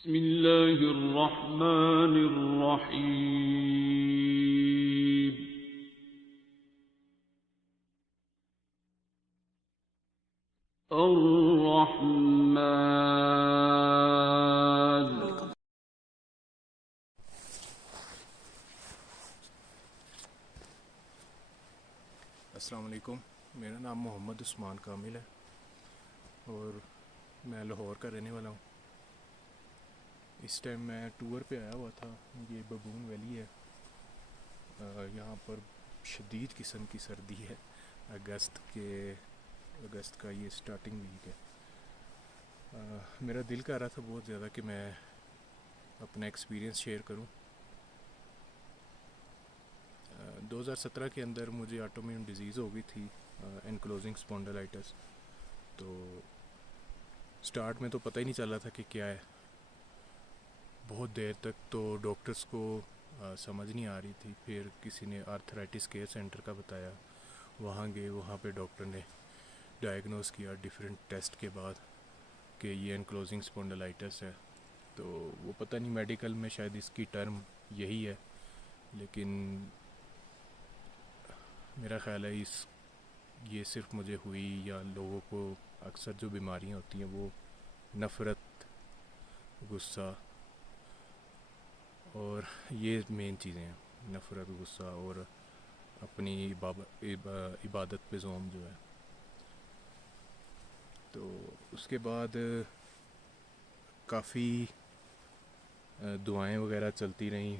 بسم الله الرحمن الرحيم. الرحمن. السلام علیکم. میرا نام محمد عثمان کامل ہے اور میں لاہور کا رہنے والا ہوں. اس ٹائم میں ٹور پہ آیا ہوا تھا. یہ ببون ویلی ہے. یہاں پر شدید قسم کی سردی ہے. اگست کا یہ سٹارٹنگ ویک ہے. میرا دل کر رہا تھا بہت زیادہ کہ میں اپنا ایکسپیرینس شیئر کروں. 2017 کے اندر مجھے آٹومیون ڈیزیز ہو گئی تھی, اینکلوزنگ اسپونڈلائٹس. تو سٹارٹ میں تو پتہ ہی نہیں چل رہا تھا کہ کیا ہے. بہت دیر تک تو ڈاکٹرز کو سمجھ نہیں آ رہی تھی. پھر کسی نے آرتھرائٹس کیئر سینٹر کا بتایا, وہاں گئے. وہاں پہ ڈاکٹر نے ڈائگنوز کیا ڈیفرنٹ ٹیسٹ کے بعد کہ یہ اینکلوزنگ اسپونڈلائٹس ہے. تو وہ پتہ نہیں, میڈیکل میں شاید اس کی ٹرم یہی ہے, لیکن میرا خیال ہے یہ صرف مجھے ہوئی یا لوگوں کو اکثر جو بیماریاں ہوتی ہیں وہ نفرت, غصہ اور یہ مین چیزیں ہیں. نفرت, غصہ اور اپنی عبادت پہ زوم جو ہے. تو اس کے بعد کافی دعائیں وغیرہ چلتی رہیں,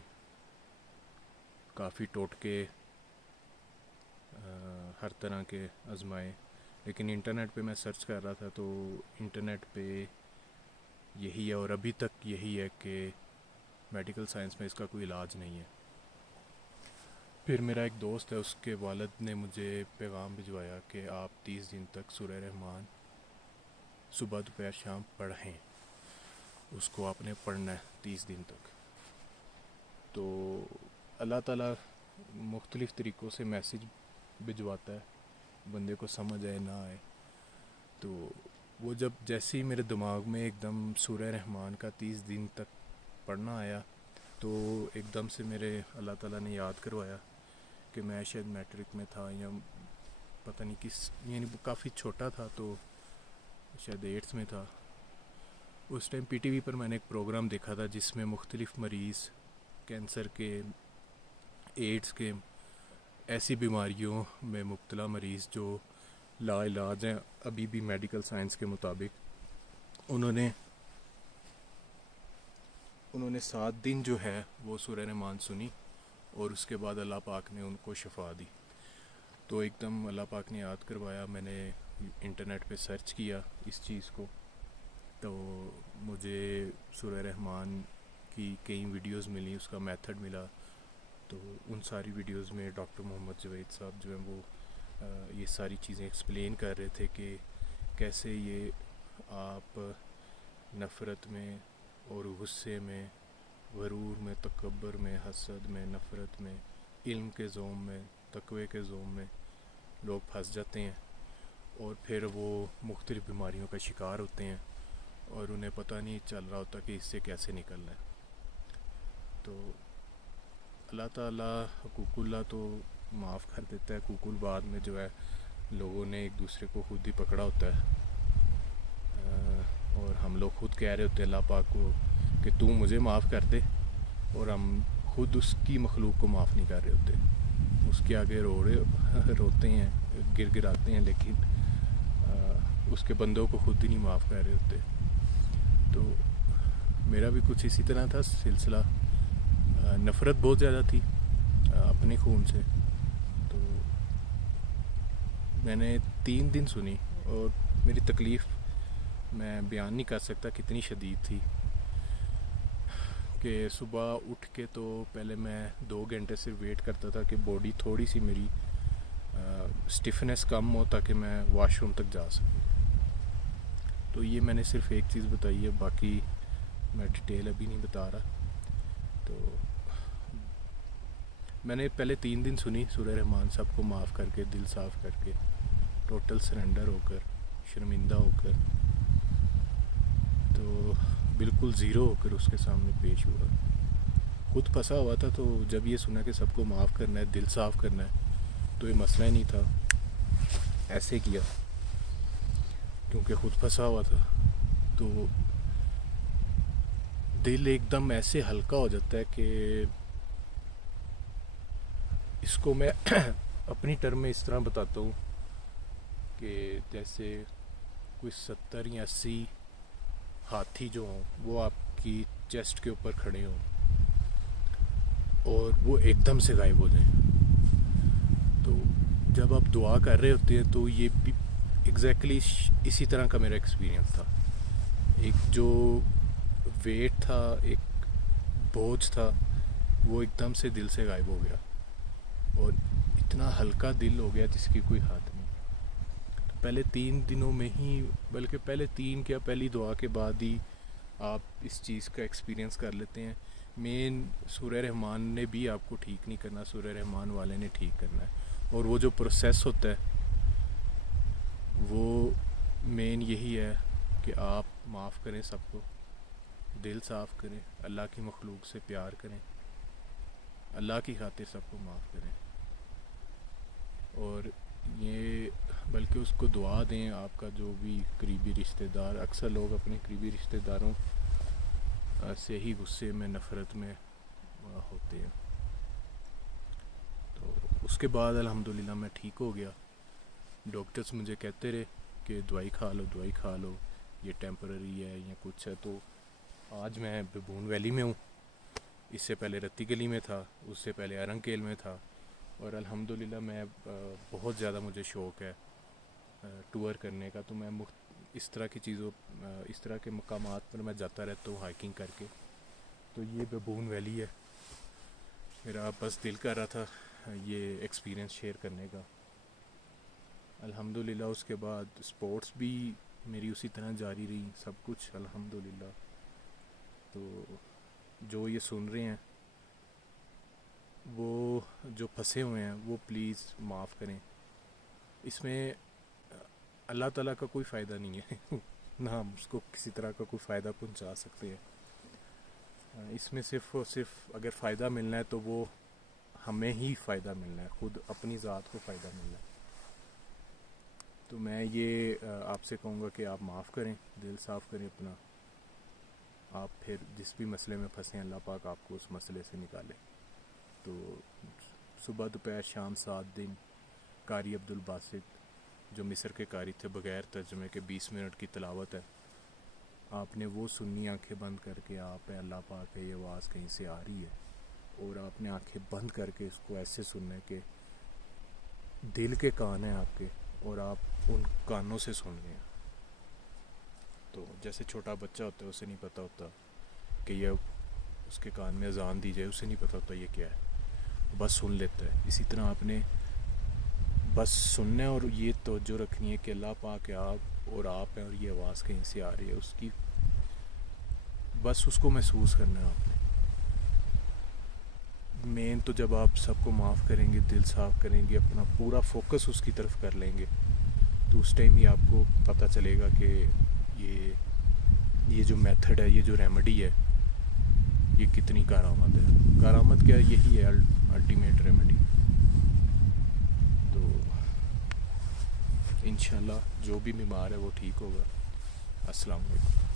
کافی ٹوٹکے ہر طرح کے آزمائے. لیکن انٹرنیٹ پہ میں سرچ کر رہا تھا تو انٹرنیٹ پہ یہی ہے, اور ابھی تک یہی ہے کہ میڈیکل سائنس میں اس کا کوئی علاج نہیں ہے. پھر میرا ایک دوست ہے, اس کے والد نے مجھے پیغام بھجوایا کہ آپ 30 دن تک سورہ رحمان صبح دوپہر شام پڑھیں. اس کو آپ نے پڑھنا ہے 30 دن تک. تو اللہ تعالیٰ مختلف طریقوں سے میسیج بھجواتا ہے, بندے کو سمجھ آئے نہ آئے. تو وہ جب جیسے ہی میرے دماغ میں ایک دم سورہ رحمان کا 30 دن تک پڑھنا آیا, تو ایک دم سے میرے اللہ تعالیٰ نے یاد کروایا کہ میں شاید میٹرک میں تھا یا پتہ نہیں کس, یعنی کافی چھوٹا تھا, تو شاید 8th میں تھا. اس ٹائم پی ٹی وی پر میں نے ایک پروگرام دیکھا تھا جس میں مختلف مریض, کینسر کے, ایڈز کے, ایسی بیماریوں میں مبتلا مریض جو لا علاج ہیں ابھی بھی میڈیکل سائنس کے مطابق, انہوں نے 7 دن جو ہے وہ سورہ رحمان سنی, اور اس کے بعد اللہ پاک نے ان کو شفا دی. تو ایک دم اللہ پاک نے یاد کروایا. میں نے انٹرنیٹ پہ سرچ کیا اس چیز کو, تو مجھے سورہ رحمان کی کئی ویڈیوز ملی, اس کا میتھڈ ملا. تو ان ساری ویڈیوز میں ڈاکٹر محمد جوید صاحب جو ہیں وہ یہ ساری چیزیں ایکسپلین کر رہے تھے کہ کیسے یہ آپ نفرت میں اور غصے میں, غرور میں, تکبر میں, حسد میں, نفرت میں, علم کے زوم میں, تقوی کے زوم میں لوگ پھنس جاتے ہیں, اور پھر وہ مختلف بیماریوں کا شکار ہوتے ہیں, اور انہیں پتہ نہیں چل رہا ہوتا کہ اس سے کیسے نکلنا ہے. تو اللہ تعالیٰ حقوق اللہ تو معاف کر دیتا ہے, حقوق البعد میں جو ہے لوگوں نے ایک دوسرے کو خود ہی پکڑا ہوتا ہے, اور ہم لوگ خود کہہ رہے ہوتے ہیں اللہ پاک کو کہ تو مجھے معاف کر دے, اور ہم خود اس کی مخلوق کو معاف نہیں کر رہے ہوتے. اس کے آگے روتے ہیں, گر گراتے ہیں, لیکن اس کے بندوں کو خود ہی نہیں معاف کر رہے ہوتے. تو میرا بھی کچھ اسی طرح تھا سلسلہ. نفرت بہت زیادہ تھی اپنے خون سے. تو میں نے 3 دن سنی, اور میری تکلیف میں بیان نہیں کر سکتا کتنی شدید تھی. کہ صبح اٹھ کے تو پہلے میں 2 گھنٹے سے ویٹ کرتا تھا کہ باڈی تھوڑی سی میری سٹفنس کم ہو تاکہ میں واش روم تک جا سکوں. تو یہ میں نے صرف ایک چیز بتائی ہے, باقی میں ڈیٹیل ابھی نہیں بتا رہا. تو میں نے پہلے 3 دن سنی سورہ رحمان, سب کو معاف کر کے, دل صاف کر کے, ٹوٹل سرنڈر ہو کر, شرمندہ ہو کر. تو بالکل زیرو ہو کر اس کے سامنے پیش ہوا. خود پھنسا ہوا تھا, تو جب یہ سنا کہ سب کو معاف کرنا ہے, دل صاف کرنا ہے, تو یہ مسئلہ ہی نہیں تھا. ایسے کیا کیونکہ خود پھنسا ہوا تھا. تو دل ایک دم ایسے ہلکا ہو جاتا ہے کہ اس کو میں اپنی ٹرم میں اس طرح بتاتا ہوں کہ جیسے کوئی 70 یا 80 ہاتھی جو ہوں وہ آپ کی چیسٹ کے اوپر کھڑے ہوں اور وہ ایک دم سے غائب ہو جائیں. تو جب آپ دعا کر رہے ہوتے ہیں تو یہ بھی ایگزیکٹلی اسی طرح کا میرا ایکسپیرینس تھا. ایک جو ویٹ تھا, ایک بوجھ تھا, وہ ایک دم سے دل سے غائب ہو گیا اور اتنا ہلکا دل ہو گیا جس کی کوئی حد نہیں. تو پہلے 3 دنوں میں ہی, بلکہ پہلے 3 کیا پہلی دعا کے بعد ہی آپ اس چیز کا ایکسپیرینس کر لیتے ہیں. مین سورہ رحمان نے بھی آپ کو ٹھیک نہیں کرنا, سورہ رحمان والے نے ٹھیک کرنا ہے. اور وہ جو پروسیس ہوتا ہے وہ مین یہی ہے کہ آپ معاف کریں سب کو, دل صاف کریں, اللہ کی مخلوق سے پیار کریں, اللہ کی خاطر سب کو معاف کریں. اور یہ بلکہ اس کو دعا دیں, آپ کا جو بھی قریبی رشتہ دار, اکثر لوگ اپنے قریبی رشتہ داروں سے ہی غصے میں, نفرت میں ہوتے ہیں. تو اس کے بعد الحمدللہ میں ٹھیک ہو گیا. ڈاکٹرز مجھے کہتے رہے کہ دوائی کھا لو, دوائی کھا لو, یہ ٹیمپرری ہے یا کچھ ہے. تو آج میں ببون ویلی میں ہوں. اس سے پہلے رتی گلی میں تھا, اس سے پہلے ارنکیل میں تھا. اور الحمدللہ میں بہت زیادہ مجھے شوق ہے ٹور کرنے کا. تو میں اس طرح کی چیزوں, اس طرح کے مقامات پر میں جاتا رہتا ہوں ہائکنگ کر کے. تو یہ ببون ویلی ہے. میرا بس دل کر رہا تھا یہ ایکسپیرینس شیئر کرنے کا. الحمدللہ اس کے بعد سپورٹس بھی میری اسی طرح جاری رہی, سب کچھ الحمدللہ. تو جو یہ سن رہے ہیں, وہ جو پھنسے ہوئے ہیں, وہ پلیز معاف کریں. اس میں اللہ تعالیٰ کا کوئی فائدہ نہیں ہے, نہ ہم اس کو کسی طرح کا کوئی فائدہ پہنچا سکتے ہیں. اس میں صرف اور صرف اگر فائدہ ملنا ہے تو وہ ہمیں ہی فائدہ ملنا ہے, خود اپنی ذات کو فائدہ ملنا ہے. تو میں یہ آپ سے کہوں گا کہ آپ معاف کریں, دل صاف کریں اپنا. آپ پھر جس بھی مسئلے میں پھنسے ہیں, اللہ پاک آپ کو اس مسئلے سے نکالے. تو صبح دوپہر شام 7 دن قاری عبدالباسط جو مصر کے قاری تھے, بغیر ترجمے کے 20 منٹ کی تلاوت ہے. آپ نے وہ سنی آنکھیں بند کر کے, آپ اللہ پاک ہے یہ آواز کہیں سے آ رہی ہے, اور آپ نے آنکھیں بند کر کے اس کو ایسے سننا ہے کہ دل کے کان ہیں آپ کے, اور آپ ان کانوں سے سن رہے ہیں. تو جیسے چھوٹا بچہ ہوتا ہے, اسے نہیں پتہ ہوتا کہ یہ اس کے کان میں اذان دی جائے, اسے نہیں پتہ ہوتا یہ کیا ہے, بس سن لیتا ہے. اسی طرح آپ نے بس سننا ہے اور یہ توجہ رکھنی ہے کہ اللہ پاک ہے اور آپ ہیں, اور یہ آواز کہیں سے آ رہی ہے, اس کی بس اس کو محسوس کرنا ہے آپ نے. مین تو جب آپ سب کو معاف کریں گے, دل صاف کریں گے, اپنا پورا فوکس اس کی طرف کر لیں گے, تو اس ٹائم ہی آپ کو پتہ چلے گا کہ یہ جو میتھڈ ہے, یہ جو ریمیڈی ہے, یہ کتنی کارآمد ہے. کارآمد کیا ہے, یہی ہے الٹیمیٹ ریمیڈی. تو انشاءاللہ جو بھی بیمار ہے وہ ٹھیک ہوگا. السلام علیکم.